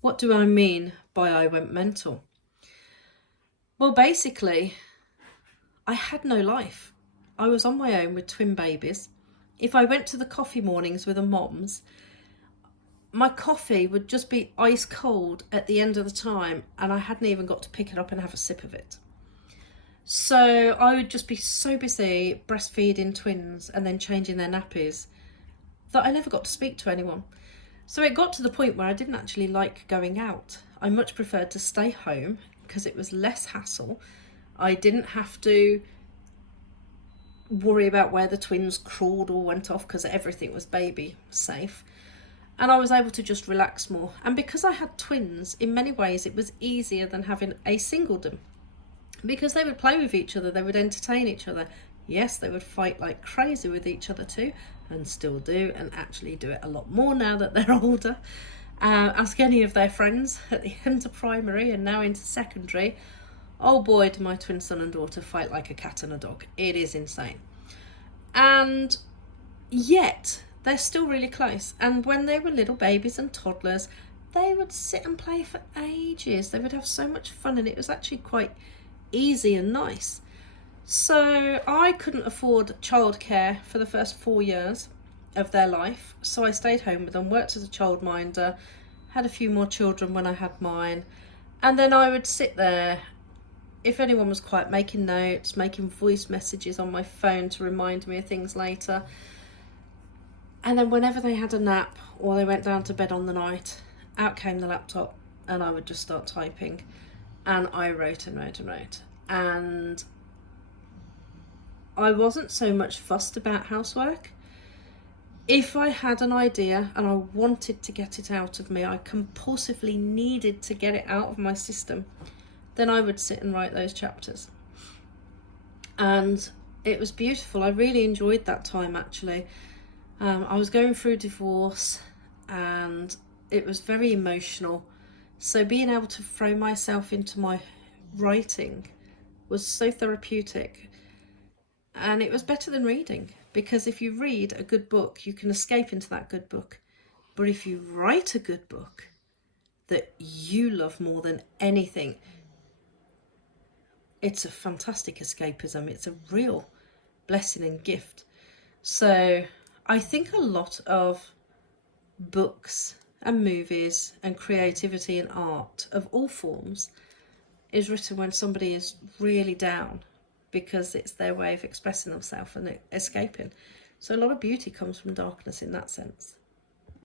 What do I mean by I went mental? Well, basically, I had no life. I was on my own with twin babies. If I went to the coffee mornings with the moms, my coffee would just be ice cold at the end of the time, and I hadn't even got to pick it up and have a sip of it. So I would just be so busy breastfeeding twins and then changing their nappies that I never got to speak to anyone. So it got to the point where I didn't actually like going out. I much preferred to stay home because it was less hassle. I didn't have to worry about where the twins crawled or went off because everything was baby safe. And I was able to just relax more. And because I had twins, in many ways it was easier than having a singledom, because they would play with each other, they would entertain each other. Yes, they would fight like crazy with each other too, and still do, and actually do it a lot more now that they're older. Ask any of their friends at the end of primary and now into secondary. Oh boy, do my twin son and daughter fight like a cat and a dog. It is insane. And yet, they're still really close. And when they were little babies and toddlers, they would sit and play for ages. They would have so much fun, and it was actually quite easy and nice. So I couldn't afford childcare for the first 4 years of their life, so I stayed home with them, worked as a childminder, had a few more children when I had mine, and then I would sit there, if anyone was quiet, making notes, making voice messages on my phone to remind me of things later. And then whenever they had a nap or they went down to bed on the night, out came the laptop and I would just start typing, and I wrote and wrote and wrote. And I wasn't so much fussed about housework. If I had an idea and I wanted to get it out of me, I compulsively needed to get it out of my system, then I would sit and write those chapters. And it was beautiful. I really enjoyed that time, actually. I was going through divorce and it was very emotional. So being able to throw myself into my writing was so therapeutic. And it was better than reading, because if you read a good book, you can escape into that good book. But if you write a good book that you love more than anything, it's a fantastic escapism. It's a real blessing and gift. So I think a lot of books and movies and creativity and art of all forms is written when somebody is really down, because it's their way of expressing themselves and escaping. So a lot of beauty comes from darkness in that sense.